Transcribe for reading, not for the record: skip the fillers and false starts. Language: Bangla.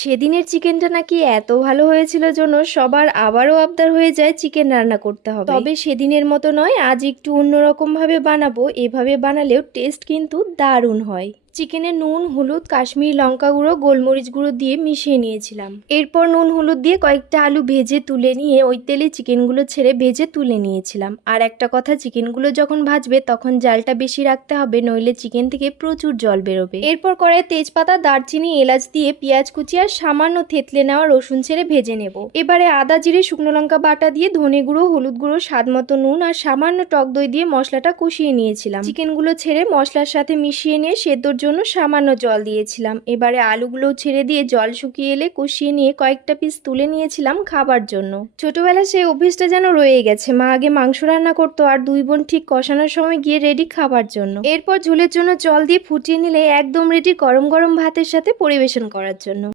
সেদিনের চিকেনটা নাকি এত ভালো হয়েছিল জন্য সবার আবারও আবদার হয়ে যায় চিকেন রান্না করতে হবে। তবে সেদিনের মতো নয়, আজ একটু অন্যরকম ভাবে বানাবো। এভাবে বানালেও টেস্ট কিন্তু দারুণ হয়। চিকেনে নুন, হলুদ, কাশ্মীরি লঙ্কা গুঁড়ো, গোলমরিচ গুঁড়ো দিয়ে মিশিয়ে নিয়েছিলাম। এরপর নুন হলুদ দিয়ে কয়েকটা আলু ভেজে তুলে নিয়ে ওই তেলে চিকেনগুলো ছেড়ে ভেজে তুলে নিয়েছিলাম। আর একটা কথা, চিকেনগুলো যখন ভাজবে তখন জালটা বেশি রাখতে হবে, নইলে চিকেন থেকে প্রচুর জল বেরোবে। এরপর কড়াইয়ে তেজপাতা, দারচিনি, এলাচ দিয়ে পেঁয়াজ কুচি আর সামান্য থেতলে নেওয়া রসুন ছেড়ে ভেজে নেব। এবারে আদা, জিরে, শুকনো লঙ্কা বাটা দিয়ে ধনে গুঁড়ো, হলুদ গুঁড়ো, স্বাদ মতো নুন আর সামান্য টক দই দিয়ে মশলাটা কষিয়ে নিয়েছিলাম। চিকেনগুলো ছেড়ে মশলার সাথে মিশিয়ে নিয়ে সেদ্ধর জন্য সামান্য জল দিয়েছিলাম। এবারে আলুগুলো ছেড়ে দিয়ে জল শুকিয়ে এলে কষিয়ে নিয়ে কয়েকটা পিস তুলে নিয়েছিলাম খাবার জন্য। ছোটবেলায় সেই অভ্যেসটা যেন রয়ে গেছে। মা আগে মাংস রান্না করতো আর দুই বোন ঠিক কষানোর সময় গিয়ে রেডি খাবার জন্য। এরপর ঝোলের জন্য জল দিয়ে ফুটিয়ে নিলে একদম রেডি গরম গরম ভাতের সাথে পরিবেশন করার জন্য।